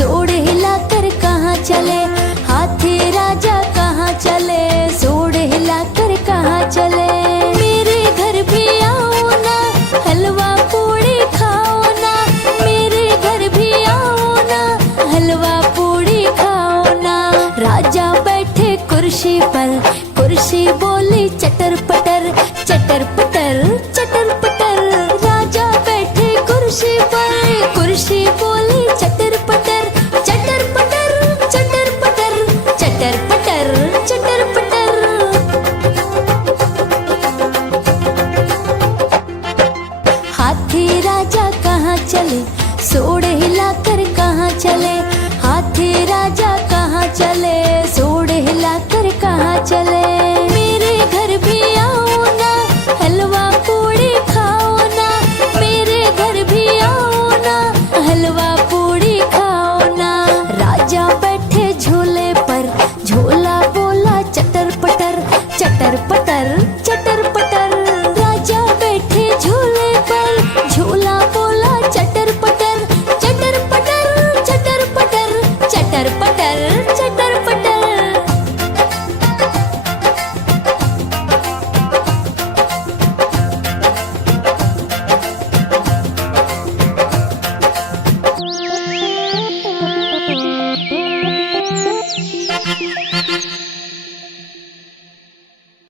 सोड़ हिलाकर कहाँ चले, हाथी राजा कहाँ चले, सोड़ हिलाकर कहाँ चले। मेरे घर भी आओ ना, हलवा पूड़ी खाओ ना, मेरे घर भी आओ ना, हलवा पूड़ी खाओ ना। राजा बैठे कुर्सी पर, कुर्सी बोली चटर पटर, चटर पटर, चटर पटर। राजा बैठे कुर्सी पर, कुर्सी बोली चटर पटर, चटर पटर, चटर पटर, चटर पटर, चटर पटर। हाथी राजा कहाँ चले, सोड़ हिलाकर कहाँ चले, हाथी राजा कहाँ चले, सोड़ हिलाकर कहाँ चले।